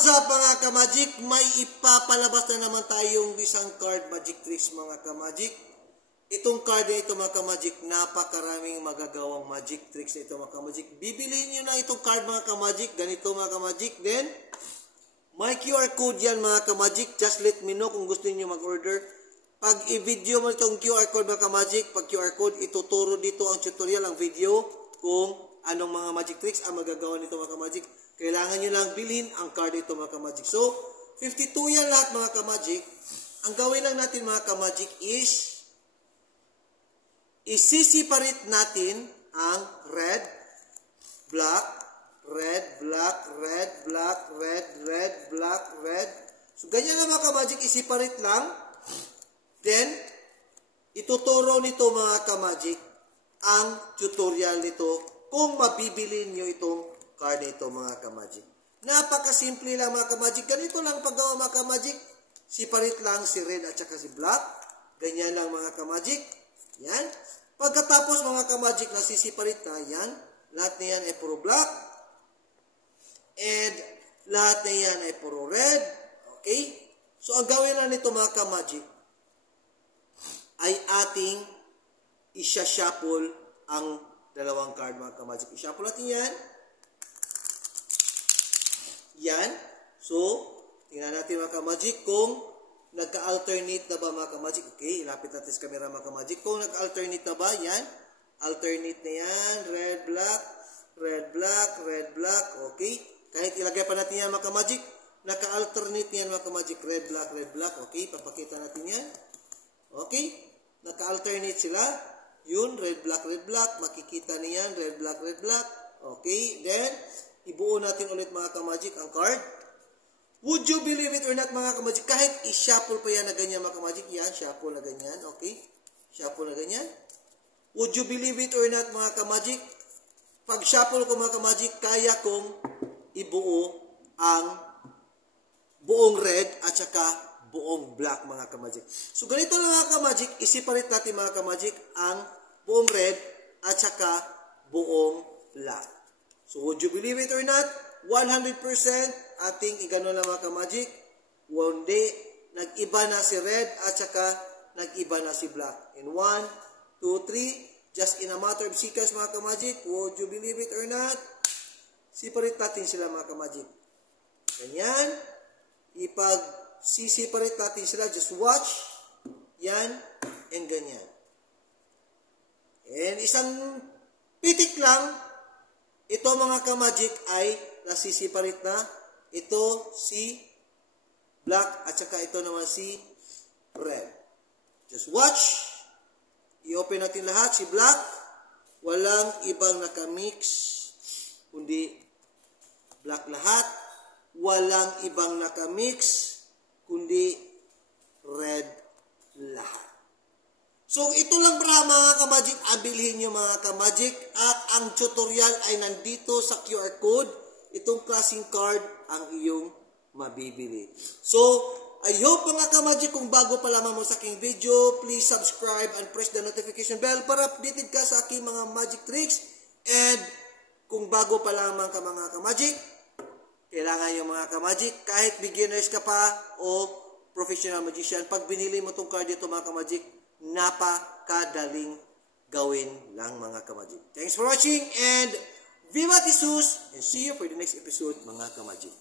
What's up mga ka-magic? May ipapalabas na naman tayong isang card magic tricks mga ka-magic. Itong card na ito mga ka-magic, napakaraming magagawang magic tricks na ito mga ka-magic. Bibiliin nyo na itong card mga ka-magic, ganito mga ka-magic. Then, may QR code yan mga ka-magic. Just let me know kung gusto niyo mag-order. Pag i-video mo itong QR code mga ka-magic, pag QR code, ituturo dito ang tutorial, ang video, kung anong mga magic tricks ang magagawa nito mga ka-magic. Kailangan nyo lang bilhin ang card ito mga ka-magic. So, 52 yan lahat mga ka-magic. Ang gawin lang natin mga ka-magic is isi-separate natin ang red, black, red, black, red, black, red, red, black, red. So, ganyan lang mga ka-magic, isi-separate lang. Then, ituturo nito mga ka-magic ang tutorial nito kung mabibili nyo itong card ito mga ka-magic. Napakasimple lang mga ka-magic. Ganito lang paggawa mga ka-magic. Separate lang si red at saka si black. Ganyan lang mga ka-magic. Yan. Pagkatapos mga ka-magic na sisiparate na yan, lahat na yan ay puro black. And lahat na yan ay puro red. Okay? So ang gawin lang nito mga ka-magic ay ating isya-shuffle ang dalawang card mga ka-magic. I-shuffle natin yan. Yan. So, tingnan natin mga ka-magic kung nagka-alternate na ba mga ka-magic. Okay, ilapit natin sa camera mga ka-magic. Kung nagka-alternate na ba, yan. Alternate na yan. Red, black, red, black, red, black. Okay. Kahit ilagay pa natin yan mga ka-magic, naka-alternate yan mga ka-magic. Red, black, red, black. Okay, papakita natin yan. Okay. Naka-alternate sila. Yun, red, black, red, black. Makikita niyan, red, black, red, black. Okay, then, ibuo natin ulit mga ka-magic ang card. Would you believe it or not mga ka-magic? Kahit i-shuffle pa yan na ganyan mga ka-magic. Yan, shuffle na ganyan. Okay? Shuffle na ganyan. Would you believe it or not mga ka-magic? Pag shuffle ko mga ka-magic, kaya kong ibuo ang buong red at saka buong black mga ka-magic. So ganito lang mga ka-magic, isipalit natin mga ka-magic ang buong red at saka buong black. So, would you believe it or not? 100% ating igano lang mga ka-magic. One day, nag-iba na si red at saka nag-iba na si black. In 1, 2, 3, just in a matter of seconds mga ka-magic. Would you believe it or not? Separate natin sila mga ka-magic. Ganyan. Ipag-separate natin sila. Just watch. Yan. And ganyan. And isang pitik lang. Ito mga ka-magic ay nasisiparit na. Ito si black at saka ito naman si red. Just watch. I-open natin lahat. Si black, walang ibang nakamix, kundi black lahat. Walang ibang nakamix, kundi red lahat. So, ito lang para mga ka-magic, abilihin nyo mga ka-magic. At ang tutorial ay nandito sa QR code. Itong klaseng card ang iyong mabibili. So, I hope mga ka-magic, kung bago pa lamang mo sa aking video, please subscribe and press the notification bell para updated ka sa aking mga magic tricks. And kung bago pa lamang ka mga ka-magic, kailangan yung mga ka-magic, kahit beginners ka pa o professional magician, pag binili mo itong card dito mga ka-magic, napakadaling gawin lang mga ka-magic. Thanks for watching and Viva Jesus! And see you for the next episode mga ka-magic.